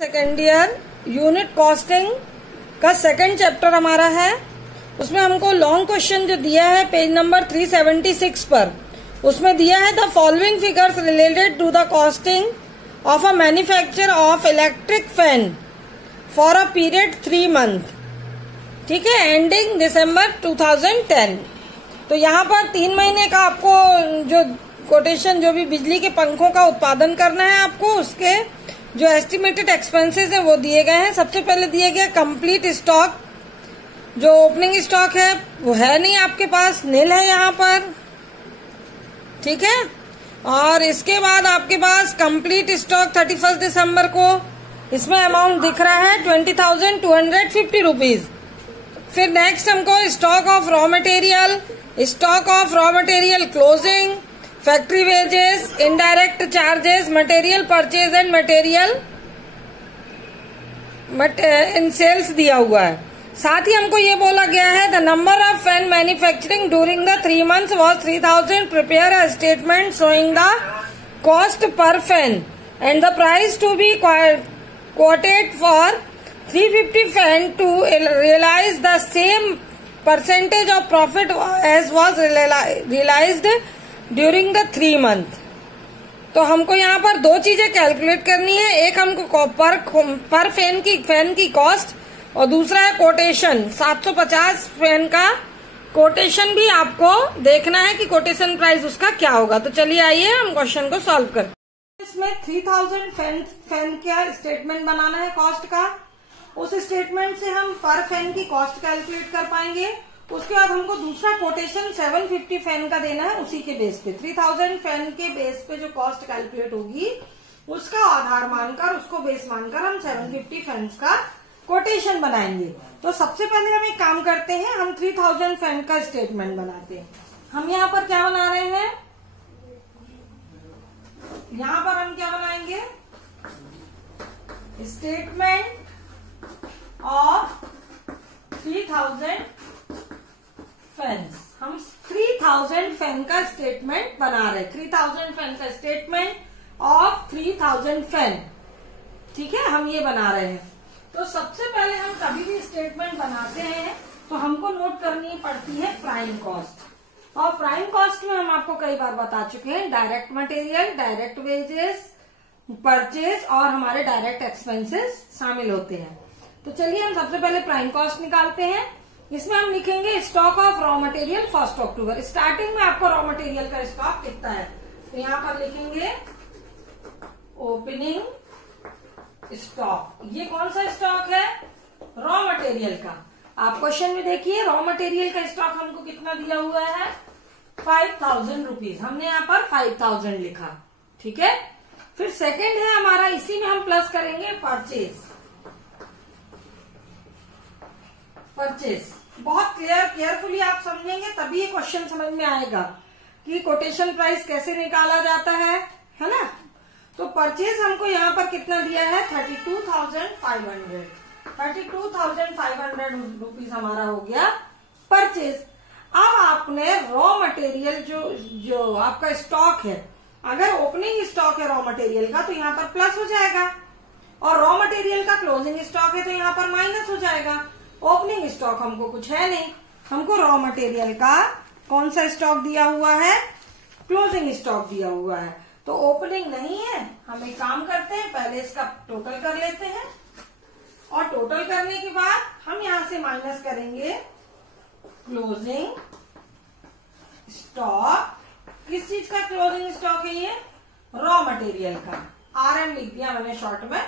Second year unit costing का second chapter हमारा है। उसमें हमको लॉन्ग क्वेश्चन जो दिया है पेज नंबर 376 पर, उसमें दिया है the following figures related to the costing of a manufacture of electric fan for a period 3 month, ठीक है, एंडिंग दिसंबर 2010। तो यहाँ पर 3 महीने का आपको जो कोटेशन, जो भी बिजली के पंखों का उत्पादन करना है आपको, उसके जो एस्टिमेटेड एक्सपेंसेस है वो दिए गए हैं। सबसे पहले दिया गया कंप्लीट स्टॉक। जो ओपनिंग स्टॉक है वो है नहीं आपके पास, नील है यहाँ पर, ठीक है। और इसके बाद आपके पास कंप्लीट स्टॉक 31 दिसंबर को, इसमें अमाउंट दिख रहा है 20,250 रुपीज। फिर नेक्स्ट हमको stock of raw material, stock of raw material closing, factory wages, indirect charges, material purchase and material in sales दिया हुआ है। साथ ही हमको ये बोला गया है the number of fan manufacturing during the 3 months was 3000। Prepare a statement showing the cost per fan and the price to be quoted for 350 fan to realize the same percentage of profit as was realized during the 3 month। तो हमको यहाँ पर 2 चीजें calculate करनी है। एक हमको पर फैन की कॉस्ट, और दूसरा है कोटेशन। 750 फैन का कोटेशन भी आपको देखना है कि कोटेशन प्राइस उसका क्या होगा। तो चलिए आइए हम क्वेश्चन को सॉल्व करते हैं। इसमें 3000 फैन का स्टेटमेंट बनाना है कॉस्ट का। उस स्टेटमेंट से हम पर फैन की कॉस्ट कैलकुलेट कर पाएंगे। उसके बाद हमको दूसरा कोटेशन 750 फैन का देना है, उसी के बेस पे 3000 फैन के बेस पे जो कॉस्ट कैलकुलेट होगी उसका आधार मानकर, उसको बेस मानकर हम 750 फैन का कोटेशन बनाएंगे। तो सबसे पहले हम एक काम करते हैं, हम 3000 फैन का स्टेटमेंट बनाते हैं। हम यहाँ पर क्या बना रहे हैं, यहाँ पर हम क्या बनाएंगे, स्टेटमेंट ऑफ 3000 फैन। हम 3000 फैन का स्टेटमेंट बना रहे हैं, 3000 फैन का स्टेटमेंट ऑफ 3000 फैन, ठीक है, हम ये बना रहे हैं। तो सबसे पहले हम कभी भी स्टेटमेंट बनाते हैं तो हमको नोट करनी पड़ती है प्राइम कॉस्ट। और प्राइम कॉस्ट में हम आपको कई बार बता चुके हैं direct material, direct wages, purchase और हमारे डायरेक्ट एक्सपेंसेस शामिल होते हैं। तो चलिए हम सबसे पहले प्राइम कॉस्ट निकालते हैं। इसमें हम लिखेंगे stock of raw material 1 October. Starting में आपको रॉ मटेरियल का स्टॉक कितना है, तो यहाँ पर लिखेंगे ओपनिंग स्टॉक। ये कौन सा स्टॉक है, रॉ मटेरियल का। आप क्वेश्चन में देखिए रॉ मटेरियल का स्टॉक हमको कितना दिया हुआ है, 5000 रुपीज। हमने यहाँ पर 5000 लिखा, ठीक है। फिर सेकंड है हमारा, इसी में हम प्लस करेंगे परचेज। बहुत केयरफुली आप समझेंगे तभी ये क्वेश्चन समझ में आएगा कि कोटेशन प्राइस कैसे निकाला जाता है ना। तो परचेज हमको यहाँ पर कितना दिया है, 32,500। 32,500 रुपीज हमारा हो गया परचेज। अब आपने रॉ मटेरियल जो आपका स्टॉक है, अगर ओपनिंग स्टॉक है रॉ मटेरियल का तो यहाँ पर प्लस हो जाएगा, और रॉ मटेरियल का क्लोजिंग स्टॉक है तो यहाँ पर माइनस हो जाएगा। ओपनिंग स्टॉक हमको कुछ है नहीं, हमको रॉ मटेरियल का कौन सा स्टॉक दिया हुआ है, क्लोजिंग स्टॉक दिया हुआ है। तो ओपनिंग नहीं है, हम एक काम करते हैं, पहले इसका टोटल कर लेते हैं, और टोटल करने के बाद हम यहां से माइनस करेंगे क्लोजिंग स्टॉक। किस चीज का क्लोजिंग स्टॉक है, ये रॉ मटेरियल का। RM लिख दिया मैंने शॉर्ट में,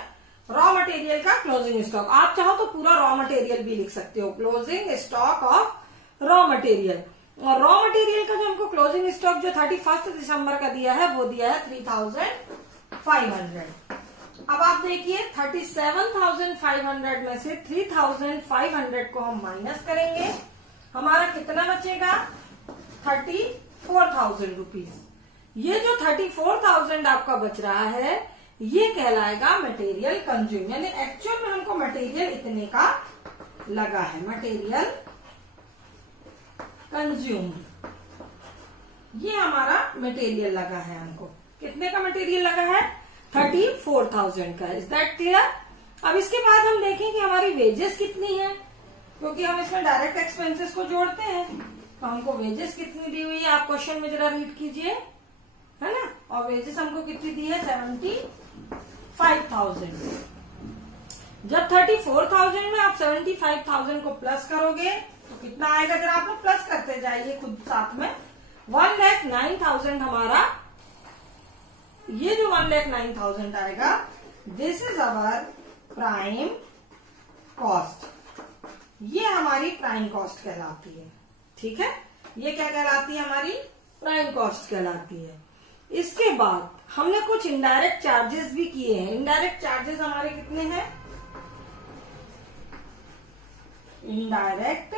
रॉ मटेरियल का क्लोजिंग स्टॉक। आप चाहो तो पूरा रॉ मटेरियल भी लिख सकते हो, closing stock of raw material. और रॉ मटेरियल का जो हमको क्लोजिंग स्टॉक जो 31 दिसंबर का दिया है वो दिया है 3500। अब आप देखिए 37,500 में से 3,500 को हम माइनस करेंगे, हमारा कितना बचेगा, 34,000 रुपीज। ये जो 34,000 आपका बच रहा है ये कहलाएगा मटेरियल कंज्यूम, यानी एक्चुअल में हमको मटेरियल इतने का लगा है, मटेरियल कंज्यूम। ये हमारा मटेरियल लगा है, हमको कितने का मटेरियल लगा है, 34,000 का। Is that clear. अब इसके बाद हम देखें कि हमारी वेजेस कितनी है, क्योंकि हम इसमें डायरेक्ट एक्सपेंसेस को जोड़ते हैं, तो हमको वेजेस कितनी दी हुई है आप क्वेश्चन में जरा रीड कीजिए, है ना। और वेजेस हमको कितनी दी है 75,000। जब 34,000 में आप 75,000 को प्लस करोगे तो कितना आएगा, जरा आप लोग प्लस करते जाइए खुद साथ में। 1,09,000 हमारा, ये जो 1,09,000 आएगा, this is our prime cost. ये हमारी प्राइम कॉस्ट कहलाती है, ठीक है। ये क्या कहलाती है, हमारी प्राइम कॉस्ट कहलाती है। इसके बाद हमने कुछ इनडायरेक्ट चार्जेस भी किए हैं। इनडायरेक्ट चार्जेस हमारे कितने हैं, इनडायरेक्ट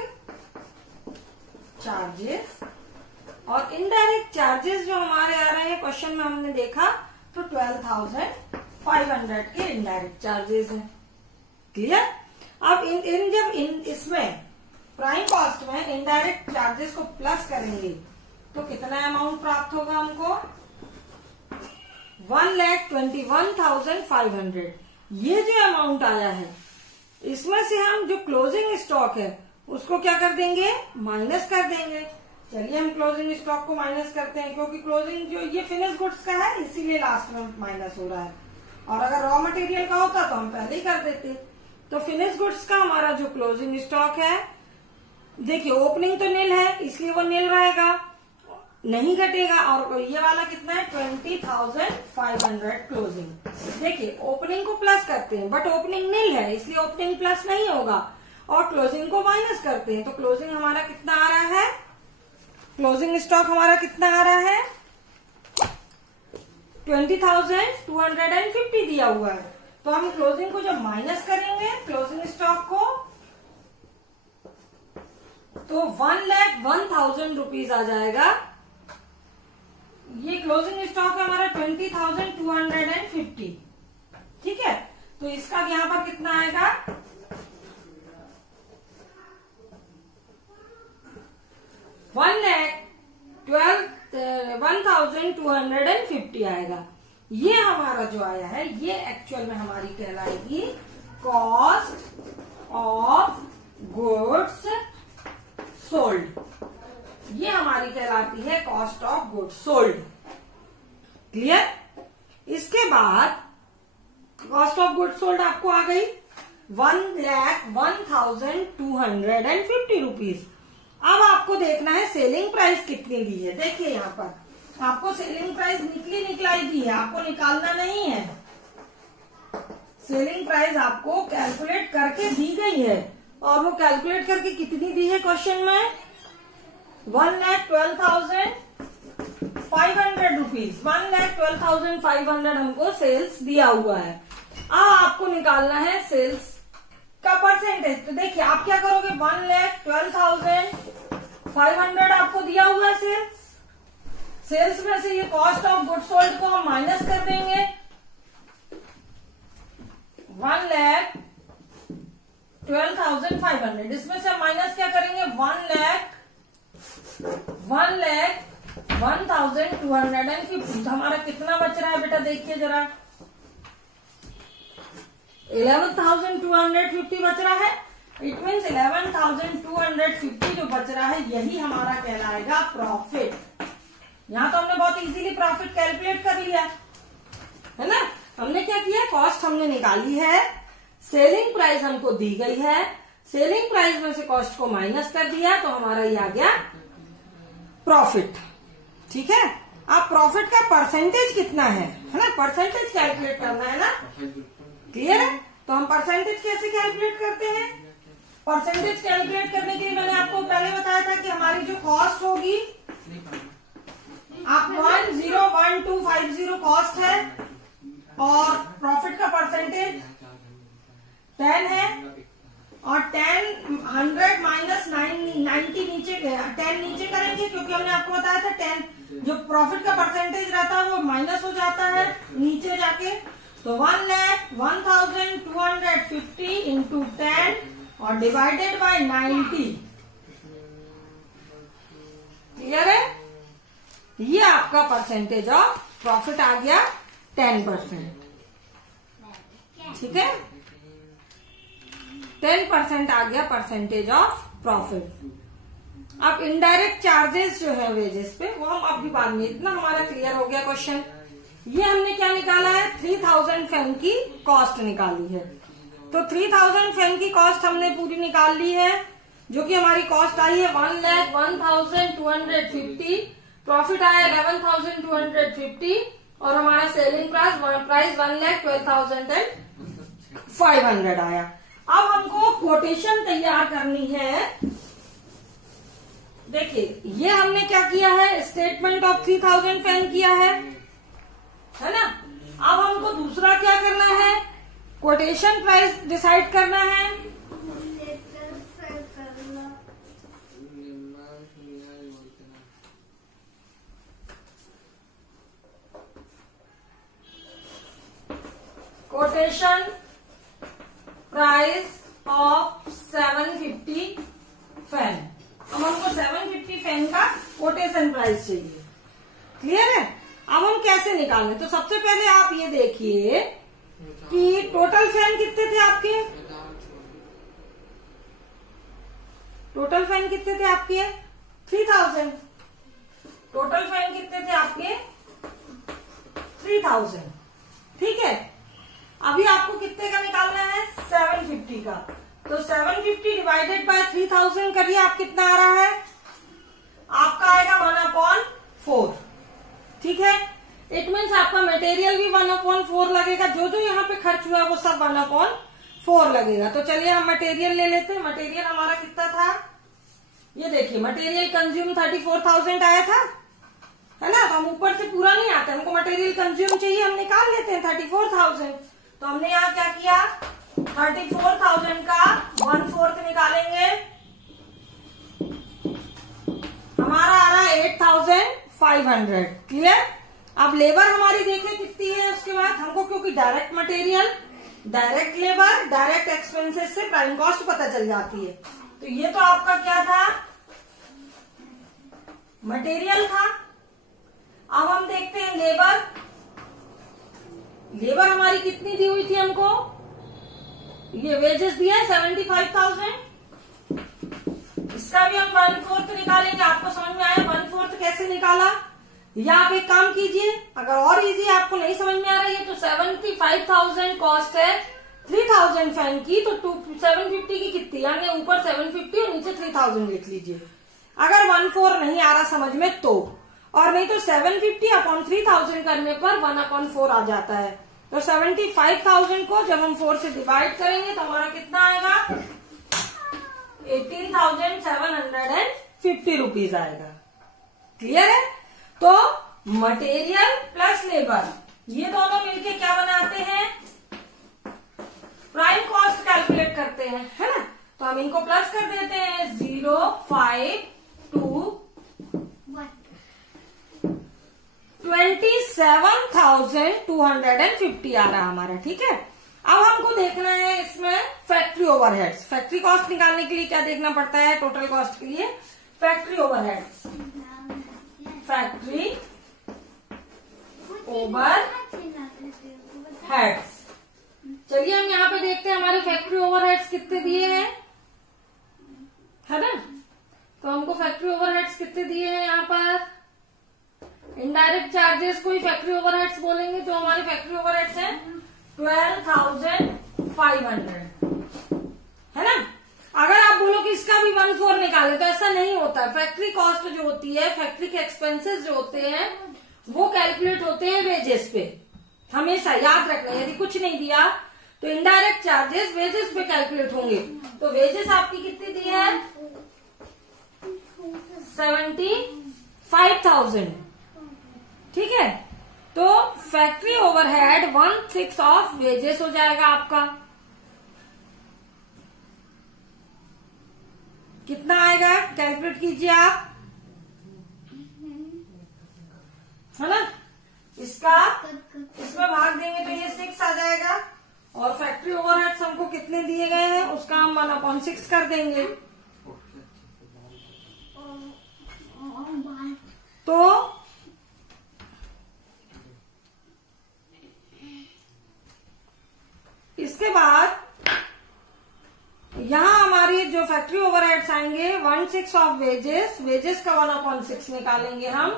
चार्जेस, और इनडायरेक्ट चार्जेस जो हमारे आ रहे हैं क्वेश्चन में हमने देखा तो 12,500 के इनडायरेक्ट चार्जेस हैं। क्लियर। अब इसमें प्राइम कॉस्ट में इनडायरेक्ट चार्जेस को प्लस करेंगे तो कितना अमाउंट प्राप्त होगा हमको, 1,21,500। ये जो अमाउंट आया है इसमें से हम जो क्लोजिंग स्टॉक है उसको क्या कर देंगे, माइनस कर देंगे। चलिए हम क्लोजिंग स्टॉक को माइनस करते हैं, क्योंकि क्लोजिंग जो ये फिनिश गुड्स का है इसीलिए लास्ट में माइनस हो रहा है, और अगर रॉ मटेरियल का होता तो हम पहले ही कर देते। तो फिनिश गुड्स का हमारा जो क्लोजिंग स्टॉक है, देखिए ओपनिंग तो नील है इसलिए वो नील रहेगा, नहीं घटेगा। और ये वाला कितना है 20,500 क्लोजिंग। देखिए ओपनिंग को प्लस करते हैं बट ओपनिंग नील है इसलिए ओपनिंग प्लस नहीं होगा, और क्लोजिंग को माइनस करते हैं तो क्लोजिंग हमारा कितना आ रहा है, क्लोजिंग स्टॉक हमारा कितना आ रहा है 20,250 दिया हुआ है। तो हम क्लोजिंग को जब माइनस करेंगे क्लोजिंग स्टॉक को तो 1,01,000 रुपीज आ जाएगा। ये क्लोजिंग स्टॉक है हमारा 20,250, ठीक है। तो इसका यहाँ पर कितना आएगा 1,12,250 आएगा। ये हमारा जो आया है ये एक्चुअल में हमारी कहलाएगी कॉस्ट ऑफ गुड्स सोल्ड। ये हमारी कहलाती है cost of goods sold. Clear. इसके बाद कॉस्ट ऑफ गुड्स सोल्ड आपको आ गई 1,01,250 रुपीज। अब आपको देखना है सेलिंग प्राइस कितनी दी है। देखिए यहाँ पर आपको सेलिंग प्राइस निकलाई दी है, आपको निकालना नहीं है। सेलिंग प्राइस आपको कैलकुलेट करके दी गई है, और वो कैलकुलेट करके कितनी दी है क्वेश्चन में 1,12,500 रुपीज। 1,12,500 हमको सेल्स दिया हुआ है। अब आपको निकालना है सेल्स का परसेंटेज। तो देखिए आप क्या करोगे 1,12,500 आपको दिया हुआ है सेल्स में से ये कॉस्ट ऑफ गुड्स सोल्ड को हम माइनस कर देंगे। 1,12,500 इसमें से हम माइनस क्या करेंगे 1,01,250। तो हमारा कितना बच रहा है बेटा देखिए जरा 11,250 बच रहा है। इट मीन्स 11,250 जो बच रहा है यही हमारा कहलाएगा प्रॉफिट। यहाँ तो हमने बहुत इजीली प्रॉफिट कैलकुलेट कर लिया है ना। हमने क्या किया, कॉस्ट हमने निकाली है, सेलिंग प्राइस हमको दी गई है, सेलिंग प्राइस में से कॉस्ट को माइनस कर दिया तो हमारा ये आ गया प्रॉफिट। ठीक है। अब प्रॉफिट का परसेंटेज कितना है ना, परसेंटेज कैलकुलेट करना है ना। क्लियर है। तो हम परसेंटेज कैसे कैलकुलेट करते हैं, परसेंटेज कैलकुलेट करने के लिए मैंने आपको पहले बताया था कि हमारी जो कॉस्ट होगी आप 101250 कॉस्ट है और प्रॉफिट का परसेंटेज 10 है, और 100 माइनस 90 नीचे 10 नीचे करेंगे क्योंकि हमने आपको बताया था 10 जो प्रॉफिट का परसेंटेज रहता है वो माइनस हो जाता है नीचे जाके। तो 1,01,250 इंटू 10 और डिवाइडेड बाय 90। क्लियर है। ये आपका परसेंटेज ऑफ प्रॉफिट आ गया 10%। ठीक है। 10% आ गया परसेंटेज ऑफ प्रॉफिट। अब इनडायरेक्ट चार्जेस जो है वेजेस पे, वो हम अभी बाद में, इतना हमारा क्लियर हो गया क्वेश्चन। ये हमने क्या निकाला है, 3000 फैन की कॉस्ट निकाली है। तो 3000 फैन की कॉस्ट हमने पूरी निकाल ली है, जो कि हमारी कॉस्ट आई है 1,01,250, प्रॉफिट आया 11,250 और हमारा सेलिंग प्राइस 1,12,500 आया। अब हमको कोटेशन तैयार करनी है। देखिए, ये हमने क्या किया है, स्टेटमेंट ऑफ 3000 फैन किया है ना। अब हमको दूसरा क्या करना है, कोटेशन प्राइस डिसाइड करना है। Quotation price of 750 fan. अब हमको 750 फैन का कोटेशन प्राइस चाहिए। क्लियर है। अब हम कैसे निकालें, तो सबसे पहले आप ये देखिए कि टोटल फैन कितने थे आपके, टोटल फैन कितने थे आपके 3000, टोटल फैन कितने थे आपके 3000। ठीक है। अभी आपको कितने का निकालना है, 750 का। तो 750 डिवाइडेड बाय 3000 करिए, आप कितना आ रहा है, आपका आएगा 1/4। ठीक है। इट मीन्स आपका मटेरियल भी 1/4 लगेगा, जो जो यहाँ पे खर्च हुआ वो सब 1/4 लगेगा। तो चलिए हम मटेरियल ले लेते हैं। मटेरियल हमारा कितना था, ये देखिए, मटेरियल कंज्यूम 34,000 आया था, है ना। तो हम ऊपर से पूरा नहीं आता, हमको मटेरियल कंज्यूम चाहिए, हम निकाल लेते हैं 34,000। तो हमने यहाँ क्या किया, 34,000 का 1/4 निकालेंगे, हमारा आ रहा है 8,500। क्लियर। अब लेबर हमारी देखें कितनी है, उसके बाद हमको, क्योंकि direct material, direct labour, direct expenses से प्राइम कॉस्ट पता चल जाती है। तो ये तो आपका क्या था, मटेरियल था। अब हम देखते हैं लेबर। लेबर हमारी कितनी दी हुई थी हमको, ये वेजेस दिया है 75,000। इसका भी हम 1/4 निकालेंगे। आपको समझ में आया 1/4 कैसे निकाला, या आप एक काम कीजिए, अगर और इजी आपको नहीं समझ में आ रही है तो 75,000 कॉस्ट है 3000 फैन की, तो 750 की कितनी, यानी ऊपर 750 और नीचे 3000 लिख लीजिए। अगर 1/4 नहीं आ रहा समझ में तो, और नहीं तो 750 अपॉन 3000 करने पर 1/4 आ जाता है। तो 75,000 को जब हम 4 से डिवाइड करेंगे तो हमारा कितना आएगा, 18,750 रुपीज आएगा। क्लियर है। तो मटेरियल प्लस लेबर, ये दोनों मिलके क्या बनाते हैं, प्राइम कॉस्ट कैलकुलेट करते हैं, है ना। तो हम इनको प्लस कर देते हैं, 0, 5, 2, 27,250 आ रहा हमारा। ठीक है। अब हमको देखना है इसमें फैक्ट्री ओवरहेड्स। फैक्ट्री कॉस्ट निकालने के लिए क्या देखना पड़ता है, टोटल कॉस्ट के लिए फैक्ट्री ओवरहेड्स, फैक्ट्री ओवरहेड्स। चलिए हम यहाँ पे देखते हैं हमारे फैक्ट्री ओवरहेड्स कितने दिए हैं, है ना। तो हमको फैक्ट्री ओवरहेड्स कितने दिए हैं यहाँ पर, इनडायरेक्ट चार्जेस को ही फैक्ट्री ओवरहेड्स बोलेंगे, तो हमारे फैक्ट्री ओवरहेड्स हैं 12,500, है ना। अगर आप बोलो कि इसका भी 1/4 निकाले, तो ऐसा नहीं होता। फैक्ट्री कॉस्ट जो होती है, फैक्ट्री के एक्सपेंसेस जो होते हैं, वो कैलकुलेट होते हैं वेजेस पे। हमेशा याद रखना, यदि कुछ नहीं दिया तो इनडायरेक्ट चार्जेस वेजेस पे कैलकुलेट होंगे। तो वेजेस आपकी कितनी दी है, 75,000। ठीक है। तो फैक्ट्री ओवरहेड 1/6 ऑफ वेजेस हो जाएगा आपका। कितना आएगा, कैलकुलेट कीजिए आप, है ना। इसका इसमें भाग देंगे तो ये 6 आ जाएगा, और फैक्ट्री ओवरहेड्स हमको कितने दिए गए हैं उसका हम 1/6 कर देंगे। तो इसके बाद फैक्ट्री ओवरहेड्स आएंगे 1/6 ऑफ वेजेस, वेजेस का 1/6 निकालेंगे हम।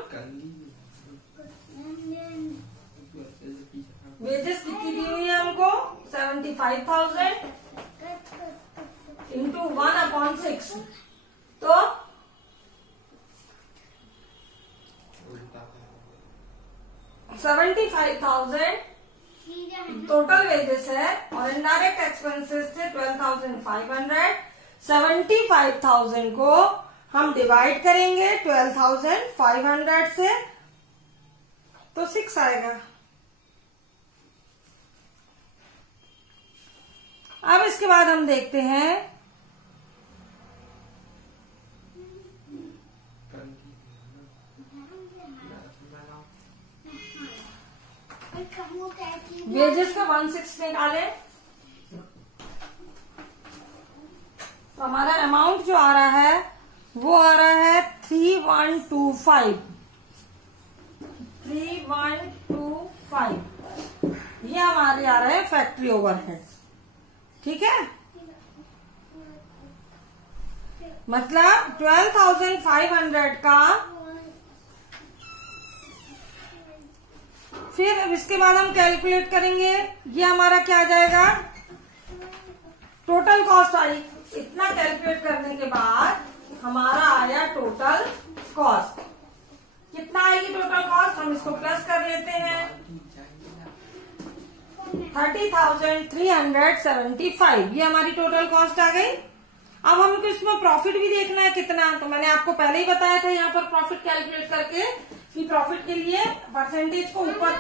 वेजेस कितनी दी हुई है हमको 75,000 इंटू 1/6, तो 75,000 टोटल वेजेस है और इनडायरेक्ट एक्सपेंसेस थे 12,500। 75,000 को हम डिवाइड करेंगे 12,500 से, तो 6 आएगा। अब इसके बाद हम देखते हैं वेजेस का 1/6 निकाले तो हमारा अमाउंट जो आ रहा है वो आ रहा है 3125। 3125 ये हमारे आ रहा है फैक्ट्री ओवरहेड्स। ठीक है, मतलब 12,500 का, फिर इसके बाद हम कैलकुलेट करेंगे, ये हमारा क्या आ जाएगा, टोटल कॉस्ट आई। इतना कैलकुलेट करने के बाद हमारा आया टोटल कॉस्ट। कितना आएगी टोटल कॉस्ट, हम इसको प्लस कर लेते हैं 30,375। ये हमारी टोटल कॉस्ट आ गई। अब हमको इसमें प्रॉफिट भी देखना है कितना, तो मैंने आपको पहले ही बताया था यहाँ पर प्रॉफिट कैलकुलेट करके कि प्रॉफिट के लिए परसेंटेज को ऊपर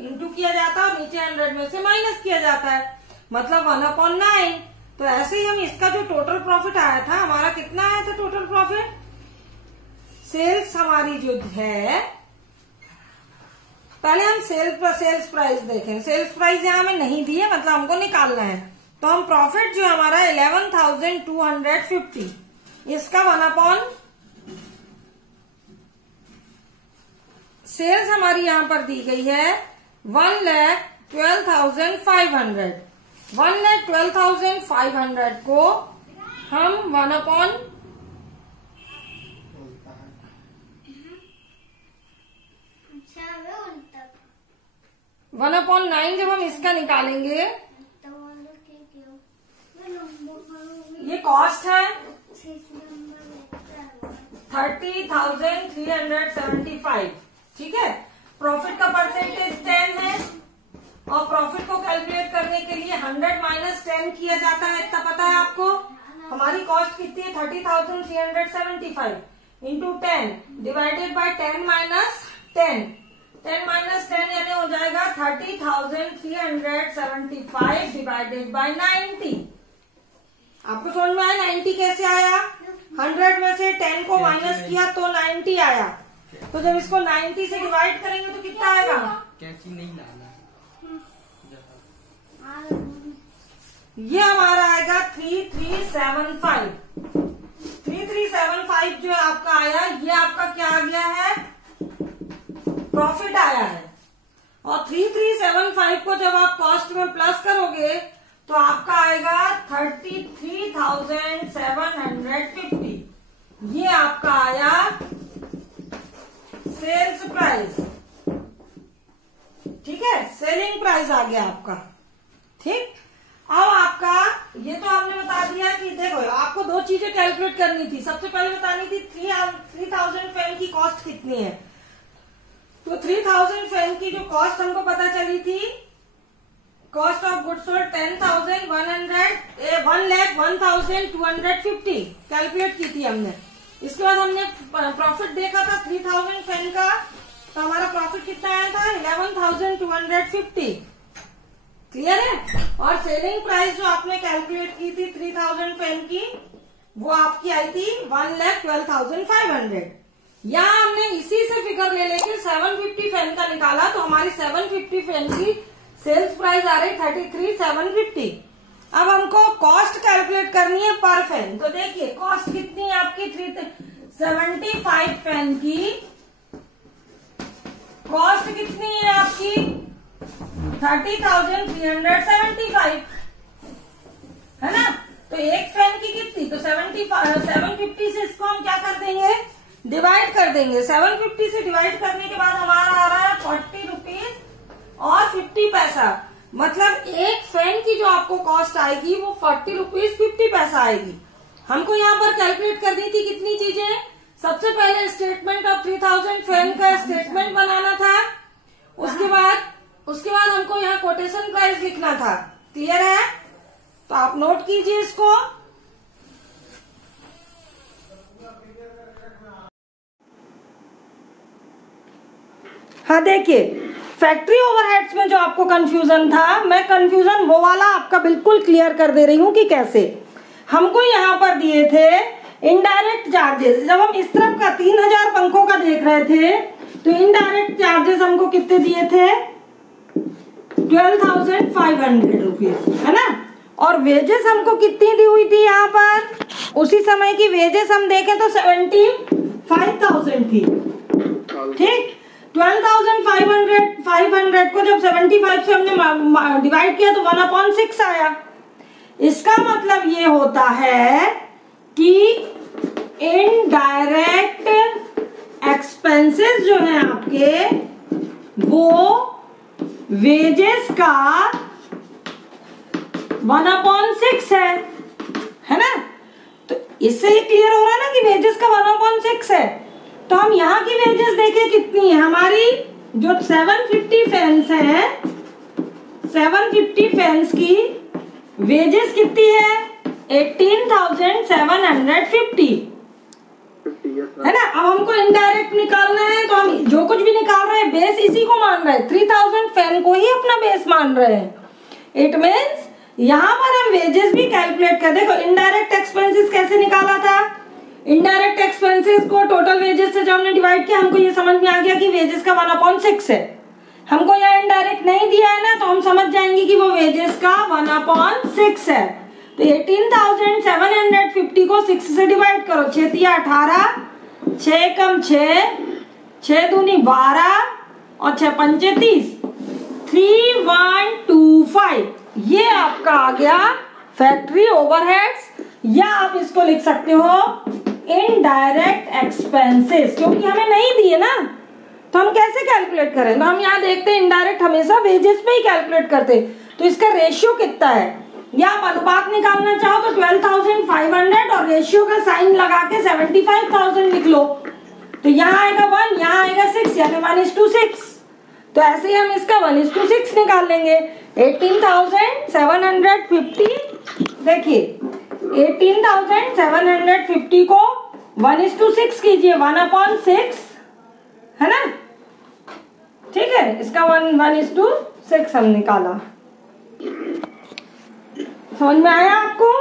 इंटू किया जाता है और नीचे 100 में से माइनस किया जाता है, मतलब 1/9। तो ऐसे ही हम इसका जो टोटल प्रॉफिट आया था, हमारा कितना आया था टोटल प्रॉफिट, सेल्स हमारी जो है, पहले हम सेल्स प्राइस देखें। सेल्स प्राइस यहाँ हमें नहीं दी है, मतलब हमको निकालना है। तो हम प्रॉफिट जो हमारा 11,250, इसका 1/, सेल्स हमारी यहाँ पर दी गई है 1,12,500। 1,12,500 को हम 1/9 जब हम इसका निकालेंगे, ये कॉस्ट है 30,375। ठीक है, प्रॉफिट का परसेंटेज 10 है और प्रॉफिट को कैलकुलेट करने के लिए 100 माइनस 10 किया जाता है, इतना पता है आपको। हमारी कॉस्ट कितनी है 30,375 into 10 divided by 10 minus 10। 10 minus 10 यानी हो जाएगा 30,375 डिवाइडेड बाय 90। आपको समझ में आया 90 कैसे आया, 100 में से 10 को माइनस किया तो 90 आया। तो जब इसको 90 से डिवाइड करेंगे तो कितना आएगा, कैंची नहीं लाना, ये हमारा आएगा 3375। 3375 जो आपका आया, ये आपका क्या आ गया है, प्रॉफिट आया है। और 3375 को जब आप कॉस्ट में प्लस करोगे तो आपका आएगा 33,750। ये आपका आया सेल्स प्राइस। ठीक है, सेलिंग प्राइस आ गया आपका। ठीक, अब आपका ये तो हमने बता दिया कि देखो आपको दो चीजें कैलकुलेट करनी थी। सबसे पहले बतानी थी 3,000 फैन की कॉस्ट कितनी है। तो 3,000 फैन की जो कॉस्ट हमको पता चली थी, cost of goods sold 1,01,250 calculate की थी हमने। इसके बाद हमने प्रॉफिट देखा था 3,000 फैन का, तो हमारा प्रॉफिट कितना आया था 11,250। क्लियर है। और सेलिंग प्राइस जो आपने कैलकुलेट की थी 3,000 फैन की, वो आपकी आई थी 1,12,500। यहाँ हमने इसी से फिगर ले लेके 750 फैन का निकाला, तो हमारी 750 फैन की सेल्स प्राइस आ रही 33,750। अब हमको कॉस्ट कैलकुलेट करनी है पर फैन। तो देखिए कॉस्ट कितनी है आपकी 75 फैन की कॉस्ट कितनी है आपकी 30,375 है ना। तो एक फैन की कितनी तो 750 से इसको हम क्या कर देंगे, डिवाइड कर देंगे। 750 से डिवाइड करने के बाद हमारा आ रहा है 40 रुपीज और 50 पैसा। मतलब एक फैन की जो आपको कॉस्ट आएगी वो 40 रुपीज 50 पैसा आएगी। हमको यहाँ पर कैलकुलेट करनी थी कितनी चीजें। सबसे पहले स्टेटमेंट ऑफ 3000 फैन का स्टेटमेंट बनाना था। उसके बाद हमको यहाँ कोटेशन प्राइस लिखना था। क्लियर है? तो आप नोट कीजिए इसको। हाँ देखिए, फैक्ट्री ओवरहेड्स में जो आपको कंफ्यूजन था, मैं कंफ्यूजन वो वाला आपका बिल्कुल क्लियर कर दे रही हूँ कि कैसे। हमको यहाँ पर दिए थे इनडायरेक्ट चार्जेस। जब हम इस तरफ का 3000 पंखों का देख रहे थे तो इनडायरेक्ट चार्जेस हमको कितने दिए थे, 12,500 रुपीज, है ना। और वेजेस हमको कितनी दी हुई थी यहाँ पर, उसी समय की वेजेस हम देखें तो 75,000 थी। ठीक, 12,500 को जब 75 से हमने डिवाइड किया तो 1/6 आया। इसका मतलब ये होता है कि इनडायरेक्ट एक्सपेंसेस जो है आपके वो वेजेस का 1/6 है ना। तो इससे ही क्लियर हो रहा है ना कि वेजेस का 1/6 है। तो हम यहाँ की वेजेस देखें कितनी है हमारी, जो 750 फैंस है, 750 फैंस की वेजेस कितनी है, 18,750, है ना। अब हमको इनडायरेक्ट निकालना है तो हम जो कुछ भी निकाल रहे हैं बेस इसी को मान रहे हैं, 3000 फैन को ही अपना बेस मान रहे हैं। इट मीन्स यहाँ पर हम वेजेस भी कैलकुलेट कर। देखो इनडायरेक्ट एक्सपेंसेस कैसे निकाला था, इनडायरेक्ट एक्सपेंसेस को टोटल वेजेस से जब हमने डिवाइड किया हमको ये समझ में आ गया कि वेजेस का 1/6 है। हमको यहाँ इनडायरेक्ट नहीं दिया है ना, तो हम समझ जाएंगे कि वो वेजेस का 1/6 है। तो 18,750 को 6 से डिवाइड करो, 6 × 18, 6 कम 6, 6 दूनी 12 और 6 पंचे 30, 3125। ये आपका आ गया फैक्ट्री ओवरहेड्स, या आप इसको लिख सकते हो इनडायरेक्ट एक्सपेंसेस। क्योंकि हमें नहीं दिए ना, तो हम कैसे कैलकुलेट करें। तो हम यहाँ देखते हैं इनडायरेक्ट हमेशा वेजेस पे ही कैलकुलेट करते। तो इसका रेशियो कितना है, या आप अनुपात निकालना चाहो तो 12,500 और रेशियो का साइन लगा के 75,000 लिख लो। तो यहाँ आएगा 1, यहाँ आएगा 6, यानी 1:6। तो ऐसे ही हम इसका 1:6 निकाल लेंगे। 18,750, देखिए 18,750 को 1:6 कीजिए, 1/6 है ना। ठीक है, इसका 1:6 हम निकाला। समझ में आया आपको?